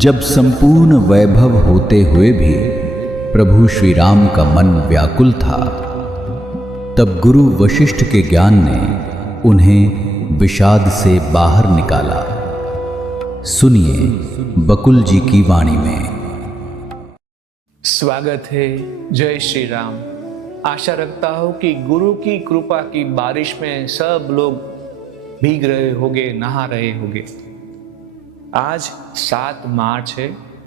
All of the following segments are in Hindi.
जब संपूर्ण वैभव होते हुए भी प्रभु श्री राम का मन व्याकुल था, तब गुरु वशिष्ठ के ज्ञान ने उन्हें विषाद से बाहर निकाला। सुनिए बकुल जी की वाणी में। स्वागत है। जय श्री राम। आशा रखता हूं कि गुरु की कृपा की बारिश में सब लोग भीग रहे होंगे, नहा रहे होंगे। आज 7 मार्च है।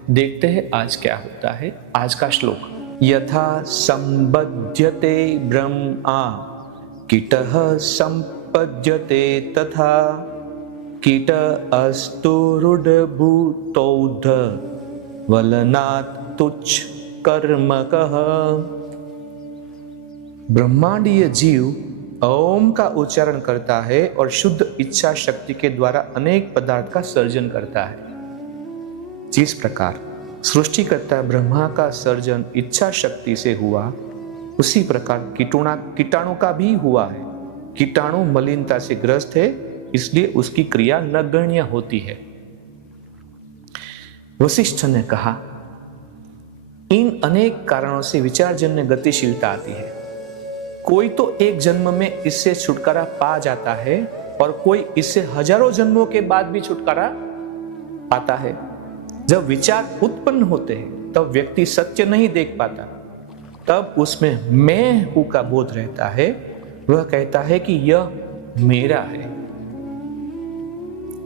देखते हैं आज क्या होता है। आज का श्लोक, यथा संबध्यते ब्रह्मा कीटः संपद्यते तथा कीट अस्तु रूढभूतौध वलनात् तुच्छ कर्मकः। ब्रह्मांडीय जीव ओम का उच्चारण करता है और शुद्ध इच्छा शक्ति के द्वारा अनेक पदार्थ का सर्जन करता है। जिस प्रकार सृष्टिकर्ता ब्रह्मा का सर्जन इच्छा शक्ति से हुआ, उसी प्रकार कीटाणु का भी हुआ है। कीटाणु मलिनता से ग्रस्त है, इसलिए उसकी क्रिया नगण्य होती है। वशिष्ठ ने कहा, इन अनेक कारणों से विचारजन्य गतिशीलता आती है। कोई तो एक जन्म में इससे छुटकारा पा जाता है और कोई इससे हजारों जन्मों के बाद भी छुटकारा पाता है। जब विचार उत्पन्न होते हैं तब व्यक्ति सत्य नहीं देख पाता, तब उसमें मैं हूं का बोध रहता है। वह कहता है कि यह मेरा है।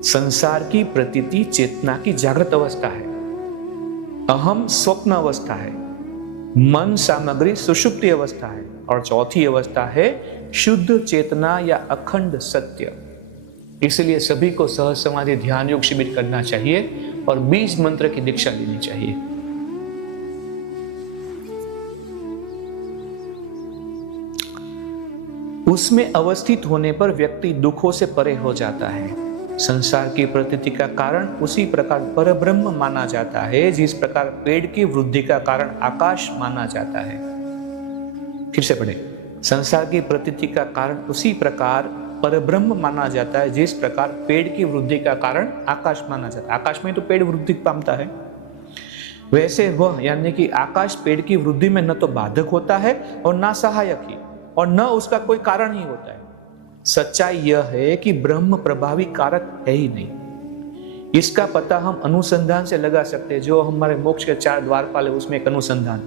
संसार की प्रतीति चेतना की जागृत अवस्था है, अहम स्वप्न अवस्था है, मन सामग्री सुषुप्ति अवस्था है और चौथी अवस्था है शुद्ध चेतना या अखंड सत्य। इसलिए सभी को सहज समाधि ध्यान योग शिविर करना चाहिए और बीज मंत्र की दीक्षा लेनी चाहिए। उसमें अवस्थित होने पर व्यक्ति दुखों से परे हो जाता है। संसार की प्रतीति का कारण उसी प्रकार परब्रह्म माना जाता है, जिस प्रकार पेड़ की वृद्धि का कारण आकाश माना जाता है। फिर से पढ़े, संसार की प्रतीति का कारण उसी प्रकार परब्रह्म माना जाता है, जिस प्रकार पेड़ की वृद्धि का कारण आकाश माना जाता है। आकाश में तो पेड़ वृद्धि पाता है, वैसे वह यानी कि आकाश पेड़ की वृद्धि में न तो बाधक होता है और न सहायक ही, और न उसका कोई कारण ही होता है। सच्चाई यह है कि ब्रह्म प्रभावी कारक है ही नहीं। इसका पता हम अनुसंधान से लगा सकते हैं। जो हमारे मोक्ष के 4 द्वारपाल है, उसमें एक अनुसंधान।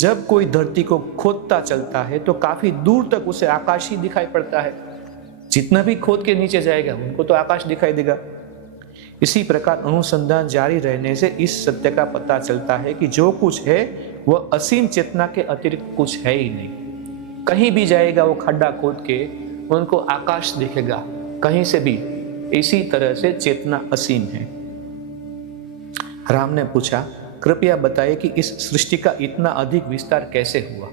जब कोई धरती को खोदता चलता है तो काफी दूर तक उसे आकाश ही दिखाई पड़ता है। जितना भी खोद के नीचे जाएगा उनको तो आकाश दिखाई देगा। इसी प्रकार अनुसंधान जारी रहने से इस सत्य का पता चलता है कि जो कुछ है वह असीम चेतना के अतिरिक्त कुछ है ही नहीं। कहीं भी जाएगा वो खड्डा खोद के, उनको आकाश दिखेगा कहीं से भी। इसी तरह से चेतना असीम है। राम ने पूछा, कृपया बताइए कि इस सृष्टि का इतना अधिक विस्तार कैसे हुआ।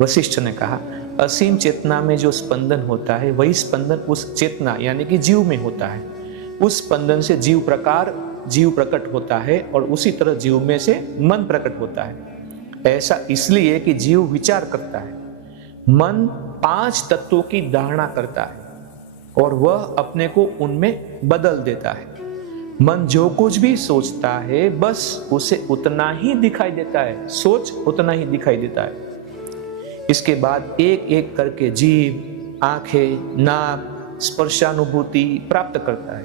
वशिष्ठ ने कहा, असीम चेतना में जो स्पंदन होता है वही स्पंदन उस चेतना यानी कि जीव में होता है। उस स्पंदन से जीव प्रकट होता है और उसी तरह जीव में से मन प्रकट होता है। ऐसा इसलिए कि जीव विचार करता है, मन 5 तत्वों की धारणा करता है और वह अपने को उनमें बदल देता है। मन जो कुछ भी सोचता है बस उसे उतना ही दिखाई देता है, सोच उतना ही दिखाई देता है। इसके बाद एक एक करके जीव, आंखें, नाक, स्पर्शानुभूति प्राप्त करता है।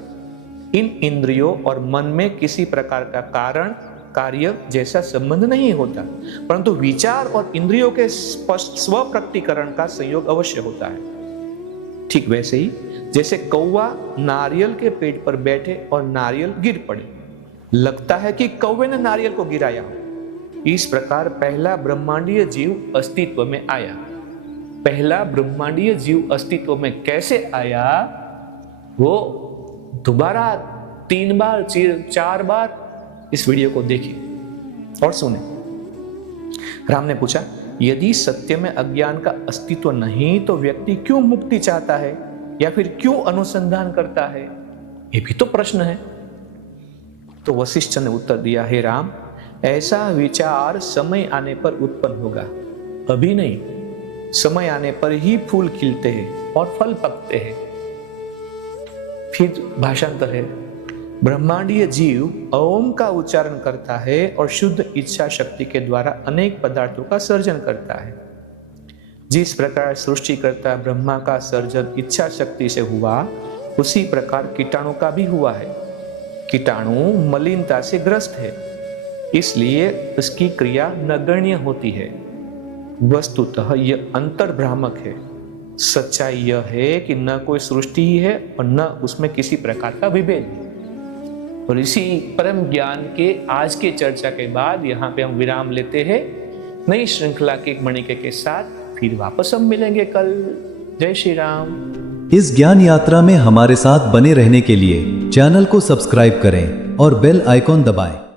इन इंद्रियों और मन में किसी प्रकार का कारण कार्य जैसा संबंध नहीं होता, परंतु विचार और इंद्रियों के स्पष्ट स्वप्रकटीकरण का संयोग अवश्य होता है। ठीक वैसे ही जैसे कौवा नारियल के पेड़ पर बैठे और नारियल गिर पड़े, लगता है कि कौवे ने नारियल को गिराया हो। इस प्रकार पहला ब्रह्मांडीय जीव अस्तित्व में आया। पहला ब्रह्मांडीय जीव अस्तित्व में कैसे आया, वो दोबारा 3 बार 4 बार इस वीडियो को देखिए और सुने। राम ने पूछा, यदि सत्य में अज्ञान का अस्तित्व नहीं तो व्यक्ति क्यों मुक्ति चाहता है या फिर क्यों अनुसंधान करता है? ये भी तो प्रश्न है। तो वशिष्ठ ने उत्तर दिया, हे राम, ऐसा विचार समय आने पर उत्पन्न होगा, अभी नहीं। समय आने पर ही फूल खिलते हैं और फल पकते हैं। फिर भाषांतर है, ब्रह्मांडीय जीव ओम का उच्चारण करता है और शुद्ध इच्छा शक्ति के द्वारा अनेक पदार्थों का सर्जन करता है। जिस प्रकार सृष्टिकर्ता ब्रह्मा का सर्जन इच्छा शक्ति से हुआ, उसी प्रकार कीटाणु का भी हुआ है। कीटाणु मलिनता से ग्रस्त है, इसलिए उसकी क्रिया नगण्य होती है। वस्तुतः यह अंतर्भ्रामक है। सच्चाई यह है कि न कोई सृष्टि ही है और न उसमें किसी प्रकार का विभेद है। और इसी परम ज्ञान के आज के चर्चा के बाद यहाँ पे हम विराम लेते हैं। नई श्रृंखला के मणिके के साथ फिर वापस हम मिलेंगे कल। जय श्री राम। इस ज्ञान यात्रा में हमारे साथ बने रहने के लिए चैनल को सब्सक्राइब करें और बेल आइकॉन दबाएं।